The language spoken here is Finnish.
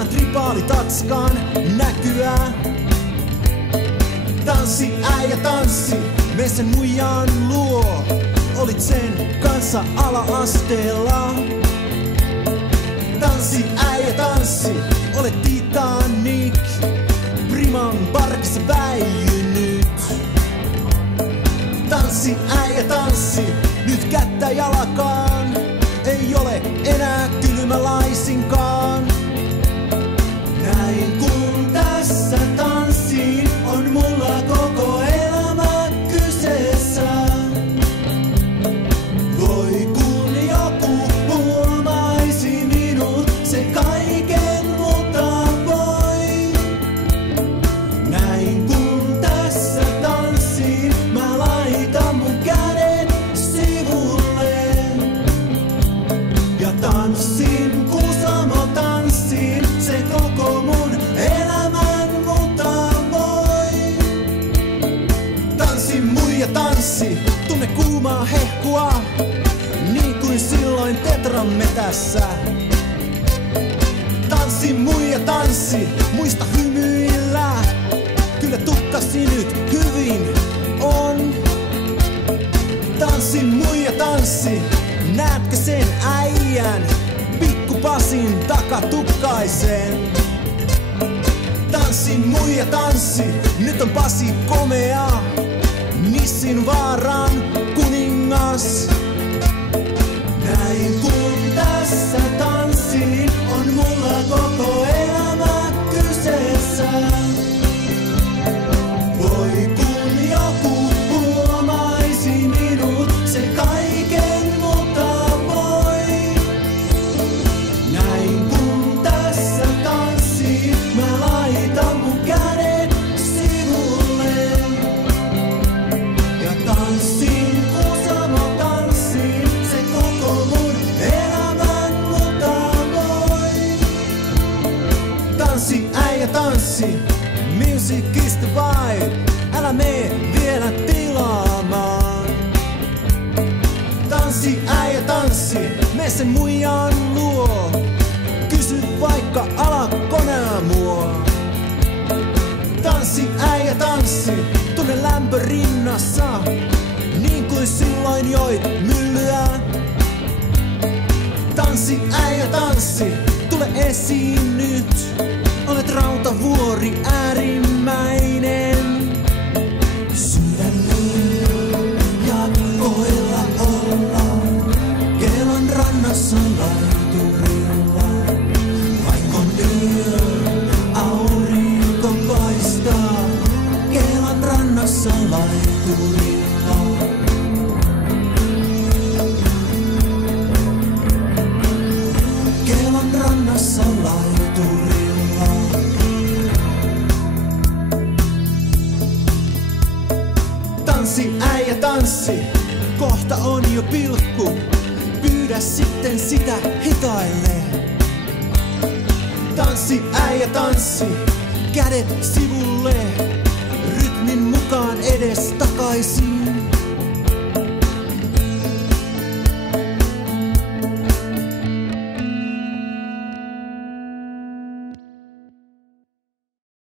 anna tripaalitatskaan näkyä. Tanssi äijä tanssi, mene sen muijan luo. Olit sen kanssa ala-asteella. Tanssi äijä tanssi, olet Titanic, Priman parkissa väijynyt. Tanssi äijä tanssi, nyt kättä jalkaan, ei ole enää kylmä laisinkaan. Näin kun tässä tanssin, on mulla koko elämä kyseessä. Voi kun joku huomaisi minut, se kaiken multa voi. Näin kun tässä tanssin, mä laitan mun kädet sivulle. Ja tanssin, Kuusamo tanssin, se koko mun elämän multa voi. Tanssi muija tanssi, tunne kuumaa hehkua, niin kuin silloin Tetran metässä. Tanssi muija tanssi, muista hymyillä, kyllä tukkasi nyt hyvin on. Tanssi muija tanssi, näetkö sen äijän, pikku Pasin takatukkaisen. Tanssi muija tanssi, nyt on Pasi komea, Nissin vaaran kuningas. Näin kun tässä tanssin, on mulla koko elämä kyseessä. Voi kun joku huomaisi minut, se kaiken multa voi. Näin kun tässä tanssin, mä laitan mun kädet sivulle. Ja tanssin, Kuusamo tanssin, se koko mun elämän multa voi. Tanssi äijä tanssi, music is the vibe, älä mee vielä tilaamaan. Tanssi äijä tanssi, mene sen muijan luo, kysy vaikka alakonea mua. Tanssi äijä tanssi, tunne lämpö rinnassa, niin kuin silloin joit myllyä. Tanssi äijä tanssi, tule esiin nyt, olet rautavuori äärimmäinen. Sydänlyö jatkoilla ollaan, Kelan rannassa laiturilla. Vaikon yö aurinko paistaa, Kelan rannassa laiturilla. Kelan rannassa laiturilla. Tanssi äijä tanssi, kohta on jo pilkku, pyydä sitten sitä hitaille. Tanssi äijä tanssi, kädet sivulle.